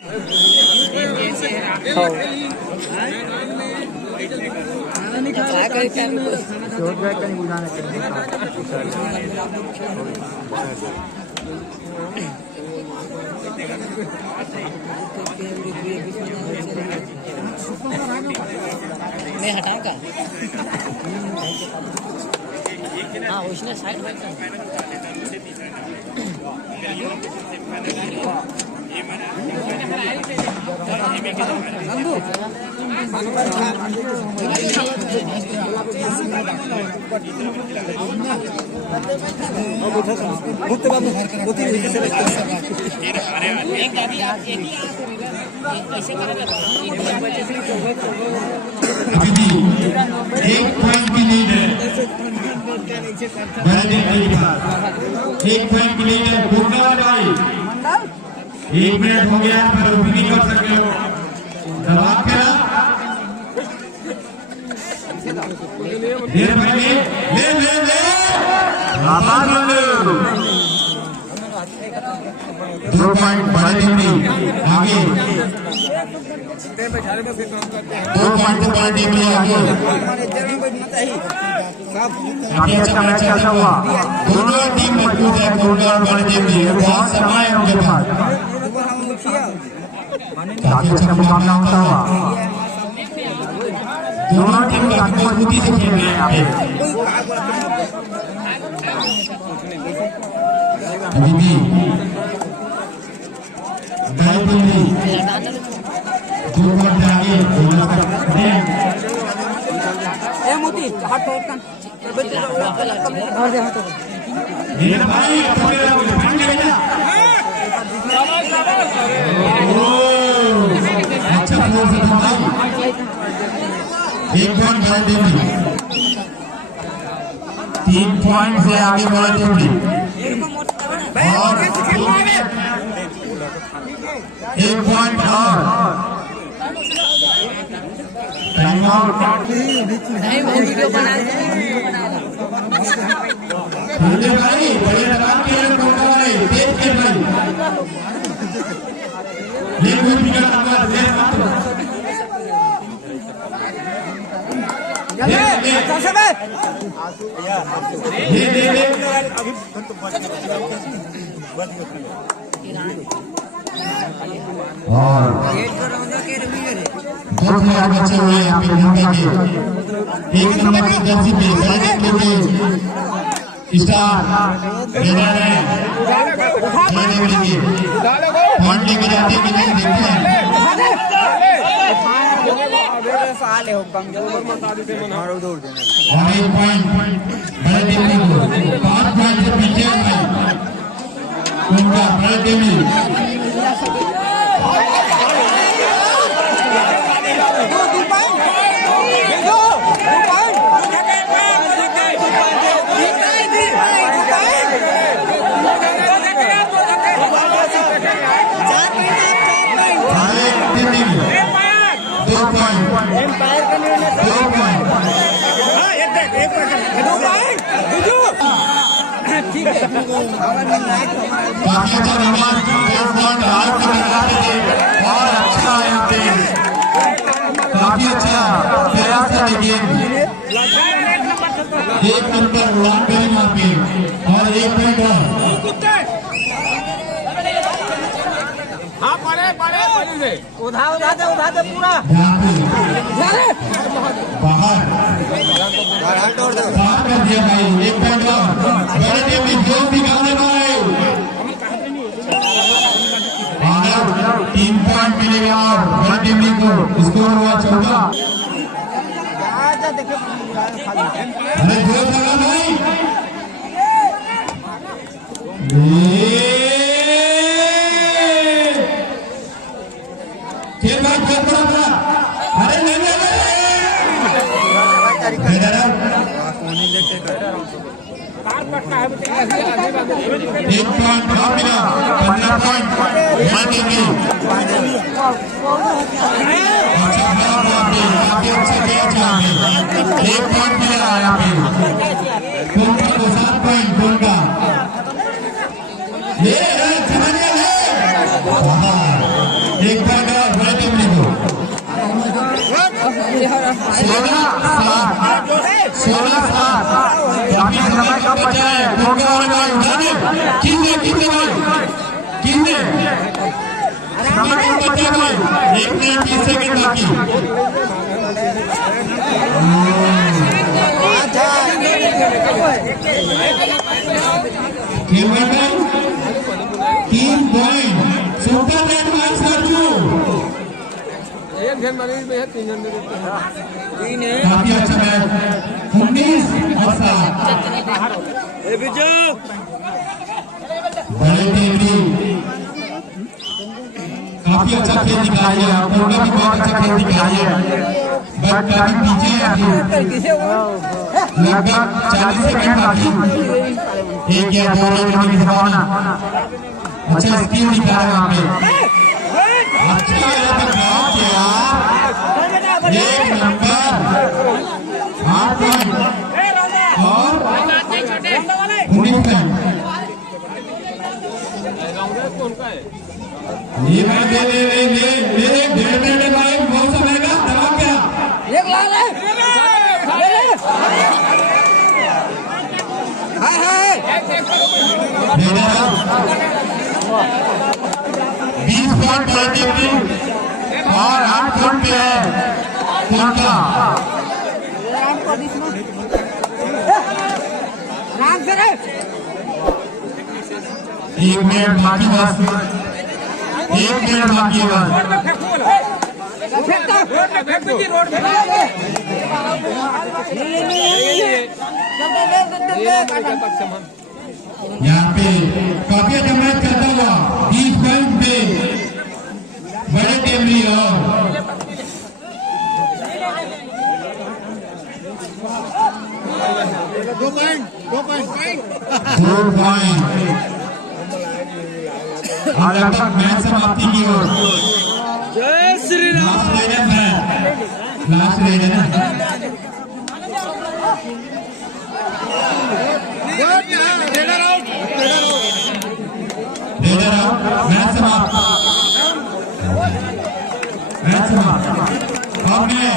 मैं हटाऊं का? हाँ उसने साइड में अभी भी एक पॉइंट की लीड है एक पॉइंट की लीड है भाई 1 मिनट हो गया पर भी नहीं कर सकते हो दबाव क्या भाई ले दो पॉइंट बढ़ाने आगे 2 पॉइंट बढ़ाने के लिए आगे काफी अच्छा मैच चलता हुआ दोनों टीम मजबूत है गोलदार बढ़ने के लिए बहुत समय है उनके पास काफी अच्छा मुकाबला होता हुआ दोनों टीम काफी मजबूती से खेल रहे हैं यहाँ पे अभी भी एक पॉइंट 3 पॉइंट से आगे बढ़े और 1 पॉइंट और टाइम आउट वीडियो बना भाई बड़े लगाम के भाई तेज के भाई ये कोई बिगड़ रहा है अच्छा से मैं ये अभी और दो खिलाड़ी बचे हुए हैं यहाँ पे मौका के 1 नंबर की जर्सी पे स्टार रेडर है पॉइंट लेके जाते कि नहीं देखते हैं और 1 पॉइंट बड़े टीम को 5 पॉइंट से पीछे है उनका बड़े टीम काफी अच्छा प्रयास है एक नंबर उड़ान करें वहाँ पे और 1 पॉइंट हाँ पड़े उधा दे पूरा बाहर कर दिया भाई 1 पॉइंट बड़े टीम में जो निकालने भाई 3 पॉइंट मिलेगा और बड़ी टीम को स्कोर हुआ 14 अरे जोर लगा भाई खेल भाई खेल बड़ा अरे नहीं एक पॉइंट मिला 15 पॉइंट मांगेंगे एक पॉइंट मिला यहाँ पे कोंका को 7 पॉइंट कोंका ये समझ गए एक बाकी समय कम बचा है। ठोकने वाले भाई उठा दे। कितने भाई कितने समय कम बचा है भाई। 1 मिनट 30 सेकंड बाकी। खेलवाड़ भाई 3 point super red match Sarju. एक जन मरीज में है 3 जन में काफी अच्छा मैच 19 और 7 बड़े टेमरी काफी अच्छा खेल दिखाई है। उन्होंने भी बहुत अच्छा खेल दिखाई है बट काफी पीछे है अभी। लगभग 40 सेकंड बाकी। एक या 2 रन की संभावना। अच्छा स्किल दिखा रहा है वहाँ पे। अच्छा है यार एक नंबर 8 पॉइंट और 19 पॉइंट। ये भाई ले डेढ़ मिनट भाई बहुत समय का दबाव क्या एक लाल है 20 पॉइंट और 8 पॉइंट पे है कोटा। एक मिनट बाकी बस। 1 मिनट बाकी बस। यहाँ पे काफी अच्छा मैच करता हुआ 20 पॉइंट पे बड़े टेमरी और 2 पॉइंट और लगभग मैच समाप्ति की ओर। जय श्री राम। लास्ट रेड है ना। रेडर आउट मैच समाप्त। और में